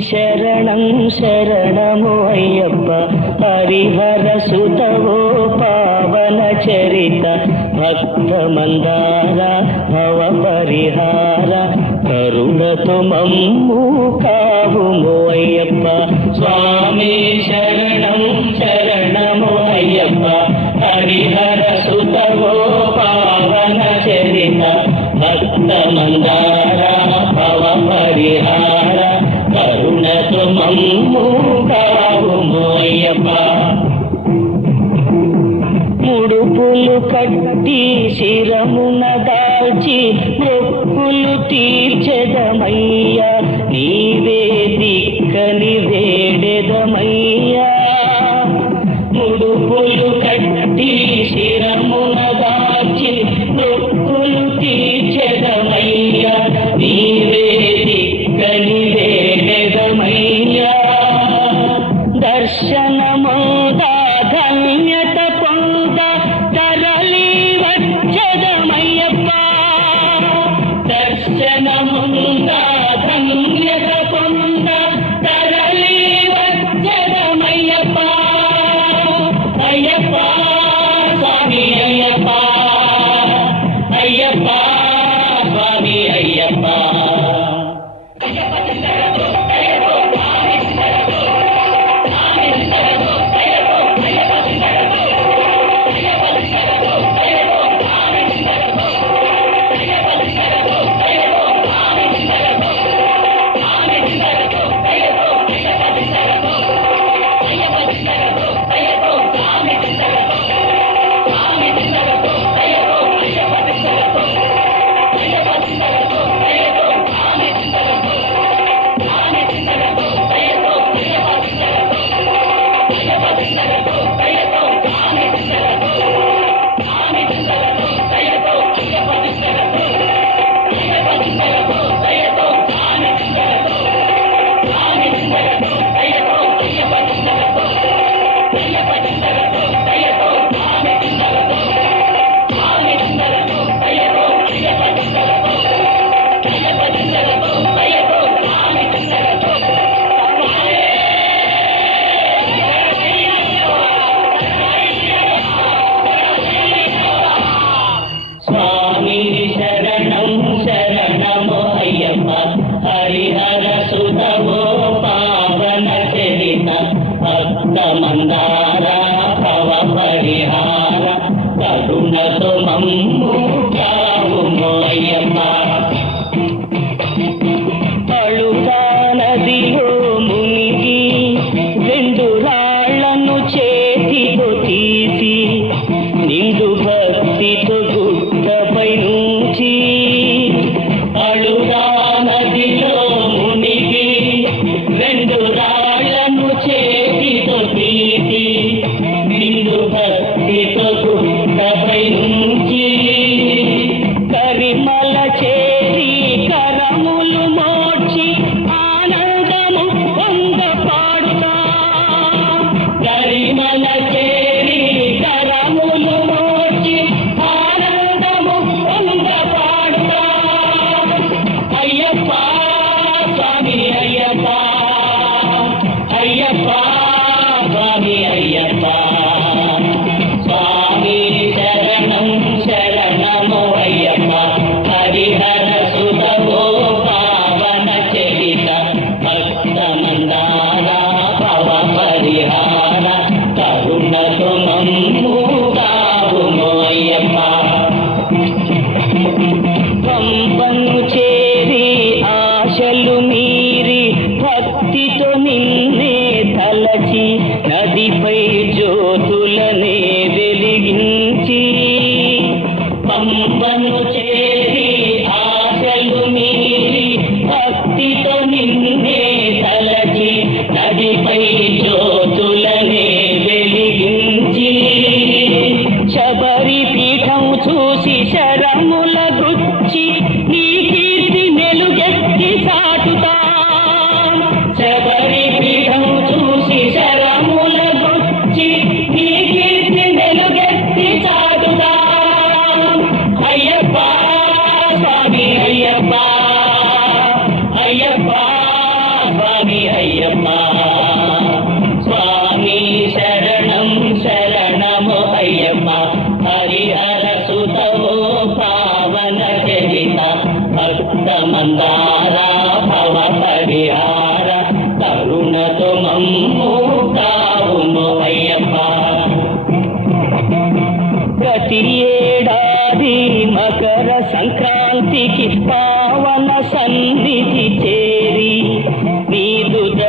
శరణం శరణము అయ్యప్ప హరిహర సుతవో పావన చరిత భక్త మందార భవ పరిహార కరుణతో మమ్ము కావు అయ్యప్ప. స్వామి శరణ ముడుపులు కట్టి శిరమున దాల్చి మొక్కులు తీర్చెదమయ్యా. నీవే దిక్కని వేడెదమయ్యా. ముడుపులు స్వామి అయ్యప్ప మందార భవ పరిహార. కరుణతో మమ్ము కావుము అయ్యప్ప నిన్నే తలచి నదిపై జ్యోతులనే వెలిగించి శబరి పీఠం చూసి శరముల గుచ్చి నీ కీర్తి మెలుగెత్తి సాటుతా. శబరి పీఠం చూసి శరముల గుచ్చి నీ కీర్తి మెలుగెత్తి సాటుతా. అయ్యప్ప. మందారా భవ పరిహార తరుణతో మమ్ము కావుము అయ్యప్ప ప్రతి ఏడాది మకర సంక్రాంతికి పావన సన్నిధి చేరి నీదుద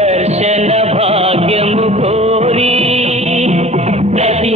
ప్రతి